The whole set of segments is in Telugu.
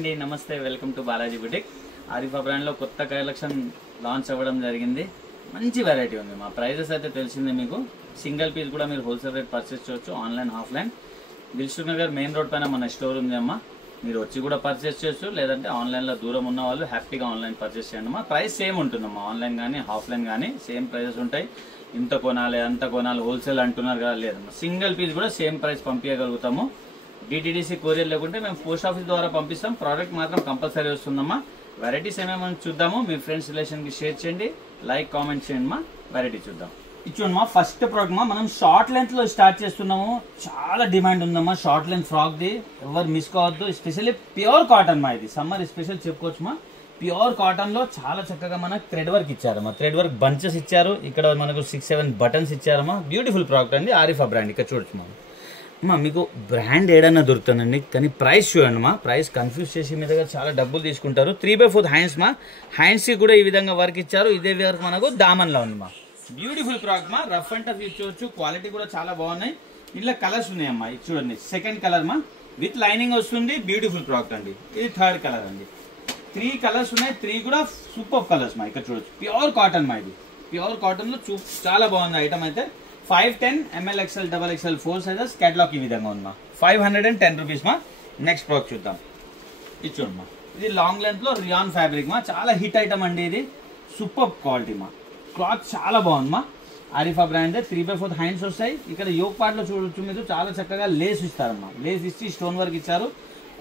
హాయ్ అండి, నమస్తే. Welcome to Balaji boutique. Arifa బ్రాండ్లో కొత్త కలెక్షన్ లాంచ్ అవ్వడం జరిగింది. మంచి వెరైటీ ఉంది. మా ప్రైజెస్ అయితే తెలిసిందే మీకు. సింగిల్ పీస్ కూడా మీరు హోల్సేల్ రేట్ పర్చేస్ చేయొచ్చు, online offline. Dilsukh Nagar main road పైన మన స్టోర్ ఉంది అమ్మా. మీరు వచ్చి కూడా పర్చేస్ చేయొచ్చు, లేదంటే ఆన్లైన్లో దూరం ఉన్న వాళ్ళు హ్యాపీగా ఆన్లైన్ పర్చేస్ చేయండి అమ్మా. ప్రైస్ సేమ్ ఉంటుందమ్మా, ఆన్లైన్ కానీ ఆఫ్లైన్ కానీ సేమ్ ప్రైజెస్ ఉంటాయి. ఇంత కొనాలి అంత కొనాలి హోల్సేల్ అంటున్నారు కదా, లేదమ్మా. సింగిల్ పీస్ కూడా సేమ్ ప్రైస్ పంపించగలుగుతాము. డిటిడిసి కొరియర్ లేకుంటే మేము పోస్ట్ ఆఫీస్ ద్వారా పంపిస్తాం. ప్రోడక్ట్ మాత్రం కంపల్సరీ వస్తుందమ్మా. వెరైటీస్ ఏమేమో చూద్దాము. మీ ఫ్రెండ్స్ రిలేషన్కి షేర్ చేయండి, లైక్ కామెంట్ చేయండి మా. వెరైటీ చూద్దాం. ఇచ్చోమ్మా ఫస్ట్ ప్రోడక్ట్ మా మనం షార్ట్ లెంత్ లో స్టార్ట్ చేస్తున్నాము. చాలా డిమాండ్ ఉందమ్మా షార్ట్ లెంత్ ఫ్రాక్ ది, ఎవరు మిస్ కావద్దు. ఎస్పెషల్లీ ప్యూర్ కాటన్ మా, ఇది సమ్మర్ స్పెషల్ చెప్పుకోవచ్చు మా. ప్యూర్ కాటన్ లో చాలా చక్కగా మనకు థ్రెడ్ వర్క్ ఇచ్చారమ్మా. థ్రెడ్ వర్క్ బంచెస్ ఇచ్చారు. ఇక్కడ మనకు 6-7 బటన్స్ ఇచ్చారమ్మా. బ్యూటిఫుల్ ప్రోడక్ట్ అండి, ఆరిఫా బ్రాండ్. ఇక్కడ చూడొచ్చు మా. అమ్మా మీకు బ్రాండ్ ఏడన్నా దొరుకుతుందండి, కానీ ప్రైస్ చూడండి మా. ప్రైస్ కన్ఫ్యూజ్ చేసి మీ దగ్గర చాలా డబ్బులు తీసుకుంటారు. 3/4 హ్యాండ్స్ మా. హ్యాండ్స్ కి కూడా ఈ విధంగా వర్క్ ఇచ్చారు. ఇదే వర్క్ మనకు దామన్లో ఉంది మా. బ్యూటిఫుల్ ప్రోడక్ట్ మా. రఫ్ అండ్ టఫ్ ఇచ్చవచ్చు. క్వాలిటీ కూడా చాలా బాగున్నాయి. ఇంట్లో కలర్స్ ఉన్నాయమ్మా. ఇది చూడండి, సెకండ్ కలర్ మా, విత్ లైనింగ్ వస్తుంది. బ్యూటిఫుల్ ప్రోడక్ట్ అండి. ఇది థర్డ్ కలర్ అండి. 3 కలర్స్ ఉన్నాయి. 3 కూడా సూపర్ కలర్స్ మా. ఇక్కడ చూడొచ్చు, ప్యూర్ కాటన్ మా. ఇది ప్యూర్ కాటన్ లో చాలా బాగుంది ఐటమ్ అయితే. 510 ml XL XXL 4 sizes. Catalogue ఈ విధంగా ఉందా. 510 రూపీస్ మా. నెక్స్ట్ ప్రోడక్ట్ చూద్దాం. ఇది చూడమ్మా, ఇది లాంగ్ లెంత్ లో రియాన్ ఫ్యాబ్రిక్ మా. చాలా హిట్ ఐటమ్ అండి ఇది. సూపర్ క్వాలిటీ మా. క్లాత్ చాలా బాగుంది మా. ఆరిఫా బ్రాండ్. 3/4 హ్యాండ్స్ వస్తాయి. ఇక్కడ యోగ్ పార్ట్ లో చూడొచ్చు మీరు, చాలా చక్కగా లేస్ ఇస్తారమ్మా. లేస్ ఇచ్చి స్టోన్ వర్క్ ఇచ్చారు.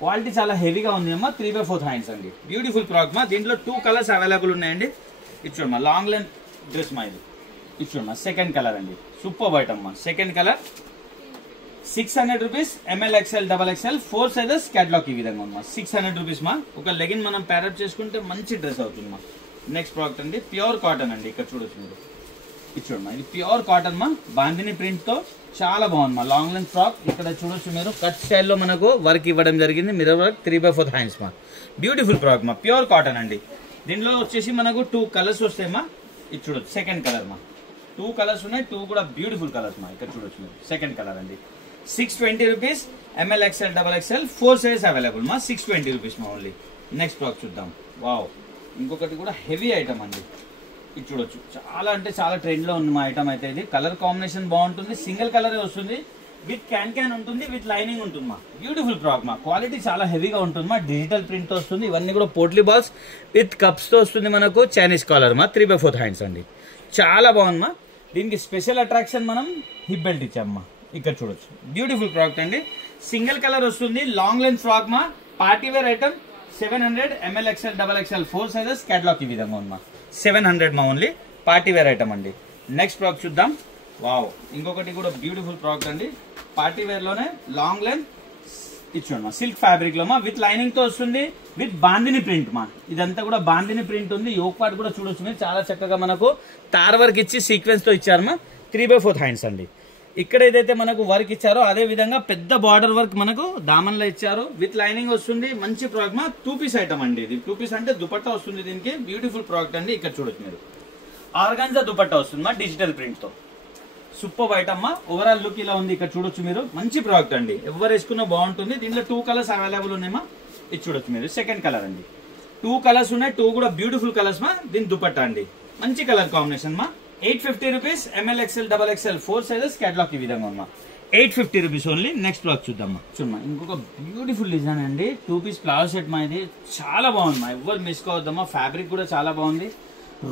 క్వాలిటీ చాలా హెవీగా ఉంది అమ్మా. 3/4 హ్యాండ్స్ అండి. బ్యూటిఫుల్ ప్రోడక్ట్ మా. దీంట్లో 2 కలర్స్ అవైలబుల్ ఉన్నాయండి. ఇది చూడమ్మా, లాంగ్ లెంత్ డ్రెస్ మా. ఇది చూడమ్మా, సెకండ్ కలర్ అండి. సూపర్ ఐటమ్ మా. Second colour 600 rupees. ML XL XXL 4 sizes. Catalogue ఈ విధంగా ఉంది మా. 600 రూపీస్ మా. ఒక లెగిన్ మనం ప్యారప్ చేసుకుంటే మంచి డ్రెస్ అవుతుంది మా. నెక్స్ట్ ప్రోడక్ట్ అండి, ప్యూర్ కాటన్ అండి. ఇక్కడ చూడొచ్చు మీరు. ఇది చూడమ్మా, ఇది ప్యూర్ కాటన్ మా. బాందిని ప్రింట్ తో చాలా బాగుంది మా. Long length frock. ఇక్కడ చూడొచ్చు మీరు, కట్ స్టైల్లో మనకు వర్క్ ఇవ్వడం జరిగింది. Mirror work. 3/4 హ్యాండ్స్ మా. బ్యూటిఫుల్ ఫ్రాక్ మా. ప్యూర్ కాటన్ అండి. దీనిలో వచ్చేసి మనకు 2 కలర్స్ వస్తాయి మా. ఇది చూడొచ్చు, సెకండ్ కలర్ మా. 2 కలర్స్ ఉన్నాయి. 2 కూడా బ్యూటిఫుల్ కలర్స్ మా. ఇక్కడ చూడొచ్చు మీరు, సెకండ్ కలర్ అండి. 620 rupees. ML XL XXL 4 size available మా. 620 రూపీస్ మా ఓన్లీ. నెక్స్ట్ ప్రోడక్ట్ చూద్దాం. వావ్, ఇంకొకటి కూడా హెవీ ఐటమ్ అండి. ఇది చూడొచ్చు, చాలా అంటే చాలా ట్రెండ్ లో ఉంది మా ఐటమ్ అయితే. ఇది కలర్ కాంబినేషన్ బాగుంటుంది. సింగిల్ కలర్ వస్తుంది. విత్ క్యాన్ ఉంటుంది, విత్ లైనింగ్ ఉంటుంది మా. బ్యూటిఫుల్ ప్రోడక్ట్ మా. క్వాలిటీ చాలా హెవీగా ఉంటుంది మా. డిజిటల్ ప్రింట్ తో వస్తుంది. ఇవన్నీ కూడా పోట్లీ బాల్స్ విత్ కప్స్ తో వస్తుంది మనకు. చైనీస్ కాలర్ మా. 3/4 హ్యాండ్స్ అండి. చాలా బాగుంది మా. దీనికి స్పెషల్ అట్రాక్షన్ మనం హిప్ బెల్ట్ ఇచ్చామ్మా. ఇక్కడ చూడొచ్చు, బ్యూటిఫుల్ ప్రోడక్ట్ అండి. సింగిల్ కలర్ వస్తుంది. లాంగ్ లెంత్ ఫ్రాక్ మా. Party wear item. 700 ML XL XXL 4 sizes. Catalogue ఈ విధంగా ఉంది మా. 700 మా ఓన్లీ. పార్టీ వేర్ ఐటమ్ అండి. నెక్స్ట్ ప్రోడక్ట్ చూద్దాం. వావ్, ఇంకొకటి కూడా బ్యూటిఫుల్ ప్రోడక్ట్ అండి. పార్టీ వేర్ లోనే లాంగ్ లెంత్ ఇచ్చోండి, సిల్క్ ఫ్యాబ్రిక్ లో మా. విత్ లైనింగ్ తో వస్తుంది. విత్ బాందిని ప్రింట్ మా. ఇదంతా కూడా బాందిని ప్రింట్ ఉంది. యోగ్ పార్ట్ కూడా చూడొచ్చు మీరు, చాలా చక్కగా మనకు తార్ వర్క్ ఇచ్చి సీక్వెన్స్ తో ఇచ్చారు మా. 3/4 హ్యాండ్స్ అండి. ఇక్కడ ఏదైతే మనకు వర్క్ ఇచ్చారో అదే విధంగా పెద్ద బార్డర్ వర్క్ మనకు దామన్ లో ఇచ్చారు. విత్ లైనింగ్ వస్తుంది. మంచి ప్రోడక్ట్ మా. 2 పీస్ ఐటమ్ అండి. ఇది 2 పీస్ అంటే దుపట్టా వస్తుంది దీనికి. బ్యూటిఫుల్ ప్రోడక్ట్ అండి. ఇక్కడ చూడొచ్చు మీరు, ఆర్గాన్జా దుపట్టా వస్తుంది మా, డిజిటల్ ప్రింట్ తో. సూపర్ ఐటమ్ మా. ఓవరాల్ లుక్ ఇలా ఉంది. ఇక్కడ చూడొచ్చు మీరు, మంచి ప్రోడక్ట్ అండి. ఎవరు వేసుకున్నా బాగుంటుంది. దీంట్లో 2 కలర్స్ అవైలబుల్ ఉన్నాయి మా. ఇది చూడొచ్చు మీరు, సెకండ్ కలర్ అండి. 2 కలర్స్ ఉన్నాయి. 2 కూడా బ్యూటిఫుల్ కలర్స్ మా. దీని దుపట్టా అండి, మంచి కలర్ కాంబినేషన్ మా. 850 rupees. ML XL XXL 4 sizes. Catalogue ఈ విధంగా ఉందా. 850 రూపీస్ ఓన్లీ. నెక్స్ట్ ప్రోడక్ట్ చూద్దామా. చూడమ్మా, ఇంకొక బ్యూటిఫుల్ డిజైన్ అండి. 2 పీస్ ప్లాజో సెట్ మా. ఇది చాలా బాగుంది మా. ఎవరు మిస్ కావద్దమ్మా. ఫ్యాబ్రిక్ కూడా చాలా బాగుంది.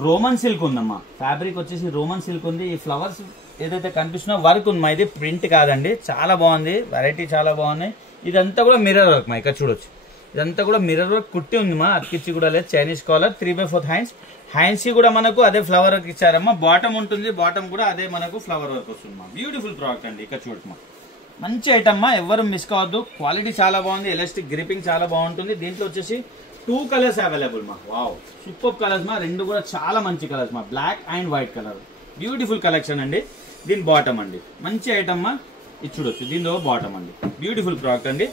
రోమన్ సిల్క్ ఉందమ్మా. ఫ్యాబ్రిక్ వచ్చేసి రోమన్ సిల్క్ ఉంది. ఈ ఫ్లవర్స్ ఏదైతే కనిపిస్తున్నా వర్క్ ఉంది మా. ఇది ప్రింట్ కాదండి. చాలా బాగుంది. వెరైటీ చాలా బాగున్నాయి. ఇదంతా కూడా మిర్రర్ వర్క్ మా. ఇక్కడ చూడొచ్చు, ఇదంతా కూడా మిర్రర్ వర్క్ కుట్టి ఉంది మా. అతికిచ్చి కూడా లేదు. Chinese collar. 3/4 హ్యాండ్స్. హ్యాండ్స్ కూడా మనకు అదే ఫ్లవర్ వర్క్ ఇచ్చారమ్మా. బాటమ్ ఉంటుంది. బాటమ్ కూడా అదే మనకు ఫ్లవర్ వర్క్ వస్తుంది మా. బ్యూటిఫుల్ ప్రోడక్ట్ అండి. ఇక్కడ చూడమ్మా, మంచి ఐటమ్ మా. ఎవరు మిస్ కావద్దు. క్వాలిటీ చాలా బాగుంది. ఎలాస్టిక్ గ్రిపింగ్ చాలా బాగుంటుంది. దీంట్లో వచ్చేసి 2 కలర్స్ అవైలబుల్ మా. వావ్, సూపర్ కలర్స్ మా. 2 కూడా చాలా మంచి కలర్స్ మా. Black and white colour. Beautiful collection అండి. దీని బాటమ్ అండి, మంచి ఐటమ్ మా. ఇది చూడొచ్చు, దీనిలో బాటమ్ అండి. బ్యూటిఫుల్ ప్రోడక్ట్ అండి.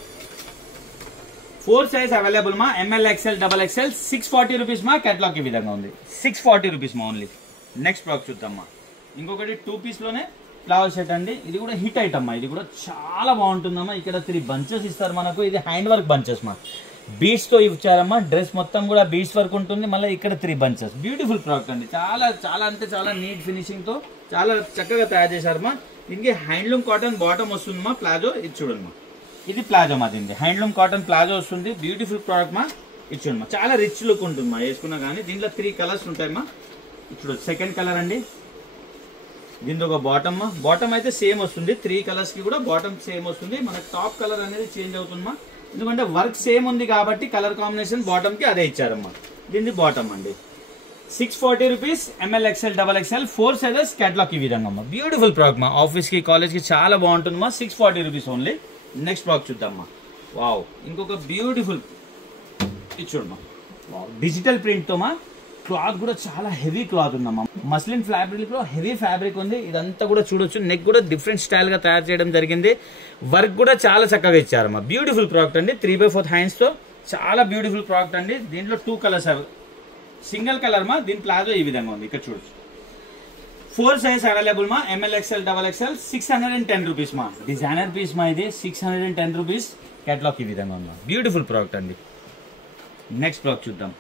4 సైజ్ అవైలబుల్ మా. ML XL XXL 640 రూపీస్ మా. కేటలాగ్ ఈ విధంగా ఉంది. 640 రూపీస్ మా ఓన్లీ. నెక్స్ట్ ప్రోడక్ట్ చూద్దామా. ఇంకొకటి 2 పీస్ లోనే ఫ్లవర్ సెట్ అండి. ఇది కూడా హిట్ ఐటమ్ మా. ఇది కూడా చాలా బాగుంటుందమ్మా. ఇక్కడ 3 బంచెస్ ఇస్తారు మనకు. ఇది హ్యాండ్ వర్క్ బంచెస్ మా. బీడ్స్ తో ఇచ్చారమ్మా. డ్రెస్ మొత్తం కూడా బీడ్స్ వర్క్ ఉంటుంది. మళ్ళీ ఇక్కడ 3 బంచెస్. బ్యూటిఫుల్ ప్రోడక్ట్ అండి. చాలా చాలా అంటే చాలా నీట్ ఫినిషింగ్ తో చాలా చక్కగా తయారు చేశారమ్మా. దీనికి హ్యాండ్లూమ్ కాటన్ బాటమ్ వస్తుందమ్మా. ప్లాజో ఇది చూడమ్మా, ఇది ప్లాజో మా. దీనికి హ్యాండ్లూమ్ కాటన్ ప్లాజో వస్తుంది. బ్యూటిఫుల్ ప్రోడక్ట్ మా. ఇది చూడమ్మా, చాలా రిచ్ లుక్ ఉంటుంది మా వేసుకున్నా కానీ. దీంట్లో 3 కలర్స్ ఉంటాయమ్మా. ఇప్పుడు సెకండ్ కలర్ అండి. దీంతో ఒక బాటమ్ మా. బాటమ్ అయితే సేమ్ వస్తుంది. 3 కలర్స్ కి కూడా బాటమ్ సేమ్ వస్తుంది. మనకి టాప్ కలర్ అనేది చేంజ్ అవుతుందమ్మా. ఎందుకంటే వర్క్ సేమ్ ఉంది కాబట్టి కలర్ కాంబినేషన్ బాటమ్ కి అదే ఇచ్చారమ్మా. దీన్ని బాటమ్ అండి. 640 rupees. ML XL XXL 4 sizes catalogue ఈ విధంగా అమ్మా. బ్యూటిఫుల్ ప్రోడక్ట్ మా. ఆఫీస్ కి కాలేజ్ కి చాలా బాగుంటుందమ్మా. 640 రూపీస్ ఓన్లీ. నెక్స్ట్ ప్రోడక్ట్ చూద్దామమ్మా. వావ్, ఇంకొక బ్యూటిఫుల్ ఇది చూడమ్మా. వావ్, డిజిటల్ ప్రింట్ తో మా. క్లాత్ కూడా చాలా హెవీ క్లాత్ ఉందమ్మా. మస్లిన్ ఫ్యాబ్రిక్ లో హెవీ ఫ్యాబ్రిక్ ఉంది. ఇదంతా కూడా చూడొచ్చు. నెక్ కూడా డిఫరెంట్ స్టైల్ గా తయారు చేయడం జరిగింది. వర్క్ కూడా చాలా చక్కగా ఇచ్చారమ్మా. బ్యూటిఫుల్ ప్రోడక్ట్ అండి. 3/4 హ్యాండ్స్ తో చాలా బ్యూటిఫుల్ ప్రోడక్ట్ అండి. దీంట్లో 2 కలర్స్ సింగిల్ కలర్ మా. దీని ప్లాజో ఈ విధంగా ఉంది. ఇక్కడ చూడొచ్చు. 4 సైజ్ అవైలబుల్ మా. ML XL XXL 610 రూపీస్ మా. డిజైనర్ పీస్ మా. ఇది 610 రూపీస్. కేటలాగ్ ఈ విధంగా ఉందా. బ్యూటిఫుల్ ప్రోడక్ట్ అండి. నెక్స్ట్ ప్రోడక్ట్ చూద్దాం.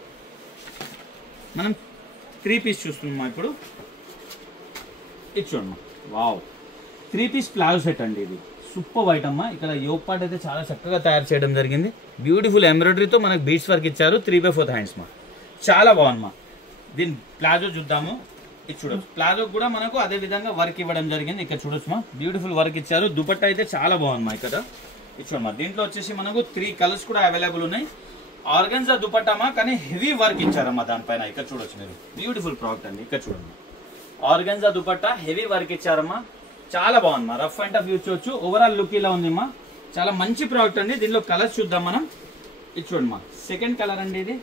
మనం 3 పీస్ చూస్తున్నాం ఇప్పుడు. ఇది చూడమ్మా. వావ్, 3 పీస్ ప్లాజో సెట్ అండి. ఇది సూపర్ వైట్ అమ్మా. ఇక్కడ యోక్ పార్ట్ అయితే చాలా చక్కగా తయారు చేయడం జరిగింది. బ్యూటిఫుల్ ఎంబ్రాయిడరీతో మనకు బీడ్స్ వర్క్ ఇచ్చారు. 3/4 హ్యాండ్స్ మా. చాలా బాగుందమ్మా. దీని ప్లాజో చూద్దాము. ఇది చూడొచ్చు. ప్లాజో కూడా మనకు అదే విధంగా వర్క్ ఇవ్వడం జరిగింది. ఇక్కడ చూడొచ్చు మా. బ్యూటిఫుల్ వర్క్ ఇచ్చారు. దుపట్టా అయితే చాలా బాగుందమ్మా. ఇక్కడ ఇది చూడమ్మా. దీంట్లో వచ్చేసి మనకు 3 కలర్స్ కూడా అవైలబుల్ ఉన్నాయి. ఆర్గన్జా దుపట్టామా, కానీ హెవీ వర్క్ ఇచ్చారమ్మా దానిపైన. ఇక్కడ చూడొచ్చు మీరు. బ్యూటిఫుల్ ప్రోడక్ట్ అండి. ఇక్కడ చూడండి. ఆర్గన్జా దుపట్టా హెవీ వర్క్ ఇచ్చారమ్మా. చాలా బాగుందమ్మా. రఫ్ అండ్ టఫ్ యూజ్ చేయొచ్చు. ఓవరాల్ లుక్ ఇలా ఉందమ్మా. చాలా మంచి ప్రోడక్ట్ అండి. దీనిలో కలర్స్ చూద్దాం మనం. ఇది చూడమ్మా. సెకండ్ కలర్ అండి ఇది.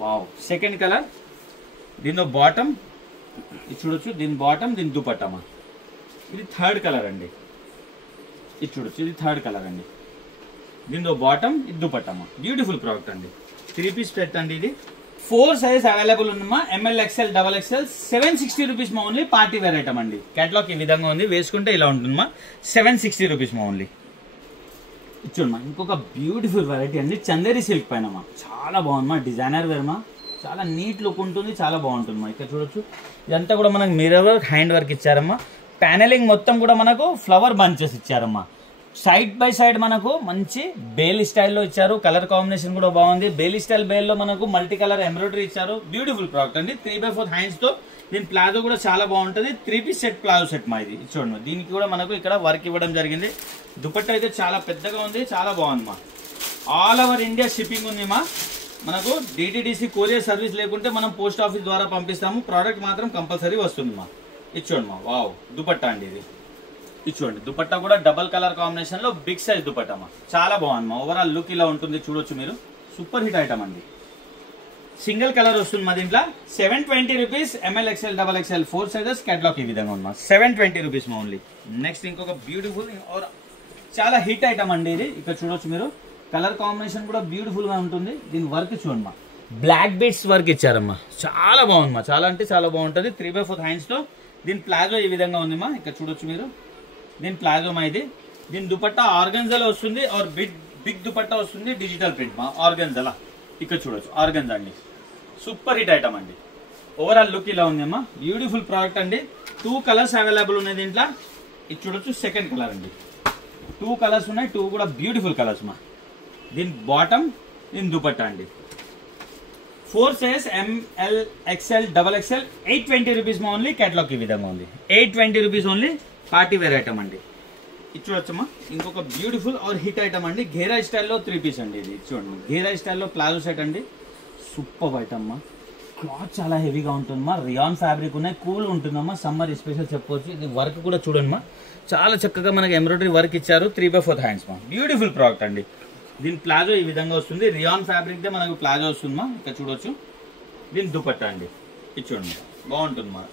Wow, second colour. దీనిలో బాటమ్ ఇది చూడొచ్చు. దీని బాటమ్, దీని దుపట్టామా. ఇది థర్డ్ కలర్ అండి. ఇది చూడొచ్చు. ఇది థర్డ్ కలర్ అండి. దీంతో బాటమ్, ఇది దుపట్టమ్మా. బ్యూటిఫుల్ ప్రోడక్ట్ అండి. 3 పీస్ సెట్ అండి. ఇది 4 సైజ్ అవైలబుల్ ఉందమ్మా. ML XL XXL 760 రూపీస్ మా ఓన్లీ. పార్టీ వేర్ ఐటమ్ అండి. కేటలాగ్ ఈ విధంగా ఉంది. వేసుకుంటే ఇలా ఉంటుందమ్మా. 760 రూపీస్ మా ఓన్లీ. ఇచ్చోమ్మా. ఇంకొక బ్యూటిఫుల్ వెరైటీ అండి. చందేరి సిల్క్ పైన మా. చాలా బాగుందమ్మా. డిజైనర్ వేర్ మా. చాలా నీట్ లుక్ ఉంటుంది. చాలా బాగుంటుంది మా. ఇక్కడ చూడొచ్చు. ఇదంతా కూడా మనకు మిర్రర్ వర్క్, హ్యాండ్ వర్క్ ఇచ్చారమ్మా. ప్యానెలింగ్ మొత్తం కూడా మనకు ఫ్లవర్ బంచెస్ ఇచ్చారమ్మా. సైడ్ బై సైడ్ మనకు మంచి బేల్ స్టైల్లో ఇచ్చారు. కలర్ కాంబినేషన్ కూడా బాగుంది. బేల్ స్టైల్ బేల్ లో మనకు మల్టీ కలర్ ఎంబ్రాయిడరీ ఇచ్చారు. బ్యూటిఫుల్ ప్రోడక్ట్ అండి. 3/4 హ్యాండ్స్ తో. దీని ప్లాజో కూడా చాలా బాగుంటుంది. 3 పీస్ సెట్ ప్లాజో సెట్ మా. ఇది చూడండి. దీనికి కూడా మనకు ఇక్కడ వర్క్ ఇవ్వడం జరిగింది. దుపట్టా అయితే చాలా పెద్దగా ఉంది. చాలా బాగుంది మా. ఆల్ ఓవర్ ఇండియా షిప్పింగ్ ఉంది మా. మనకు DTDC కొరియర్ సర్వీస్ లేకుంటే మనం పోస్ట్ ఆఫీస్ ద్వారా పంపిస్తాము. ప్రోడక్ట్ మాత్రం కంపల్సరీ వస్తుంది మా. ఇది చూడండి మా. వావ్, దుపట్టా అండి ఇది. ఇది చూడండి. దుపట్టా కూడా డబల్ కలర్ కాంబినేషన్ లో బిగ్ సైజ్ దుపట్టా మా. చాలా బాగుంది మా. ఓవరాల్ లుక్ ఇలా ఉంటుంది. చూడొచ్చు మీరు. సూపర్ హిట్ ఐటమ్ అండి. సింగిల్ కలర్ వస్తుంది మా. దీంట్లో 720 rupees. ML XL XXL 4 sizes. Catalogue ఈ విధంగా ఉంది మా. 720 రూపీస్ మా ఓన్లీ. నెక్స్ట్ ఇంకొక బ్యూటిఫుల్ చాలా హిట్ ఐటమ్ అండి ఇది. ఇక్కడ చూడొచ్చు మీరు. కలర్ కాంబినేషన్ కూడా బ్యూటిఫుల్ గా ఉంటుంది. దీని వర్క్ చూడండి మా. బ్లాక్ బీడ్స్ వర్క్ ఇచ్చారమ్మా. చాలా బాగుంది మా. చాలా అంటే చాలా బాగుంటుంది. 3/4 హ్యాండ్స్ తో. దీని ప్లాజో ఈ విధంగా ఉంది మా. ఇక్కడ చూడొచ్చు మీరు. దీని ప్లాజో మా. ఇది. దీని దుపట్టా ఆర్గన్జాలో వస్తుంది. ఆర్ బిగ్ దుపట్టా వస్తుంది. డిజిటల్ ప్రింట్ మా. ఆర్గన్జాలా. ఇక్కడ చూడొచ్చు. ఆర్గన్జా అండి. సూపర్ హిట్ ఐటమ్ అండి. ఓవరాల్ లుక్ ఇలా ఉంది అమ్మా. బ్యూటిఫుల్ ప్రోడక్ట్ అండి. 2 కలర్స్ అవైలబుల్ ఉన్నాయి దీంట్లో. ఇది చూడొచ్చు. సెకండ్ కలర్ అండి. 2 కలర్స్ ఉన్నాయి. 2 కూడా బ్యూటిఫుల్ కలర్స్ మా. దీని బాటమ్, దీని దుపట్టా అండి. 4 size ML XL XXL 820 rupees మా ఓన్లీ. కేటలాగ్ ఈ విధంగా ఉంది. 820 rupees only. Party wear item అండి. ఇది చూడొచ్చమ్మా. ఇంకొక బ్యూటిఫుల్ ఆర్ హిట్ ఐటమ్ అండి. ఘేరా స్టైల్లో 3 పీస్ అండి. ఇది చూడండి. ఘేరా స్టైల్లో ప్లాజో సెట్ అండి. సూపర్ ఐటమ్ అమ్మా. క్లాత్ చాలా హెవీగా ఉంటుందమ్మా. రియాన్ ఫ్యాబ్రిక్ ఉన్నాయి. కూల్ ఉంటుందమ్మా. సమ్మర్ స్పెషల్ చెప్పవచ్చు. ఇది వర్క్ కూడా చూడండి. చాలా చక్కగా మనకి ఎంబ్రాయిడరీ వర్క్ ఇచ్చారు. 3/4 హ్యాండ్స్ మా. బ్యూటిఫుల్ ప్రోడక్ట్ అండి. దీని ప్లాజో ఈ విధంగా వస్తుంది. రియాన్ ఫ్యాబ్రిక్ దే మనకు ప్లాజో వస్తుందమ్మా. ఇక్కడ చూడొచ్చు. దీని దుపట్టా అండి. ఇది చూడండి. బాగుంటుందమ్మా.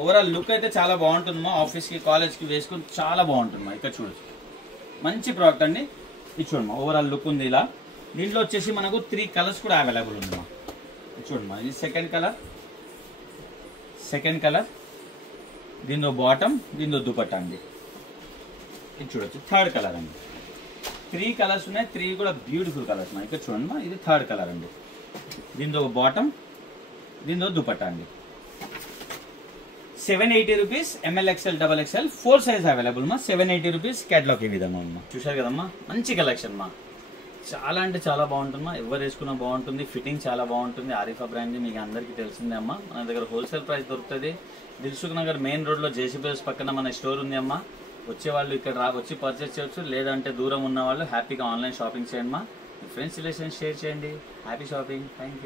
ఓవరాల్ లుక్ అయితే చాలా బాగుంటుందమ్మా. ఆఫీస్కి, కాలేజ్కి వేసుకుని చాలా బాగుంటుందమ్మా. ఇక్కడ చూడొచ్చు. మంచి ప్రోడక్ట్ అండి. ఇది చూడమ్మా. ఓవరాల్ లుక్ ఉంది ఇలా. దీంట్లో వచ్చేసి మనకు 3 కలర్స్ కూడా అవైలబుల్ ఉందమ్మా. ఇది చూడమ్మా. ఇది సెకండ్ కలర్. దీనిలో బాటమ్, దీనిలో దుపట్టా అండి. ఇది చూడొచ్చు. థర్డ్ కలర్ అండి. 3 కలర్స్ ఉన్నాయి, 3 కూడా బ్యూటిఫుల్ కలర్స్ ఉన్నాయి. ఇక్కడ చూడండి మా, ఇది 3rd కలర్ అండి. దీంతో బాటమ్, దీంతో దుపట్టా అండి. 780 rupees, ML XL XXL 4 size available మా. 780 రూపీస్. క్యాటలాగ్ ఈ విధంగా ఉందమ్మా. చూశారు కదమ్మా, మంచి కలెక్షన్ మా. చాలా అంటే చాలా బాగుంటుందమ్మా. ఎవరు వేసుకున్నా బాగుంటుంది. ఫిట్టింగ్ చాలా బాగుంటుంది. ఆరిఫా బ్రాండ్ మీకు అందరికీ తెలిసిందే అమ్మా. మన దగ్గర హోల్సేల్ ప్రైస్ దొరుకుతుంది. దిల్సుఖ్ నగర్ మెయిన్ రోడ్లో జేసీబీఎస్ పక్కన మన స్టోర్ ఉంది అమ్మా. వచ్చేవాళ్ళు ఇక్కడ వచ్చి పర్చేస్ చేయొచ్చు. లేదంటే దూరం ఉన్న వాళ్ళు హ్యాపీగా ఆన్లైన్ షాపింగ్ చేయండి మా. మీ ఫ్రెండ్స్ రిలేషన్స్ షేర్ చేయండి. Happy shopping. Thank you.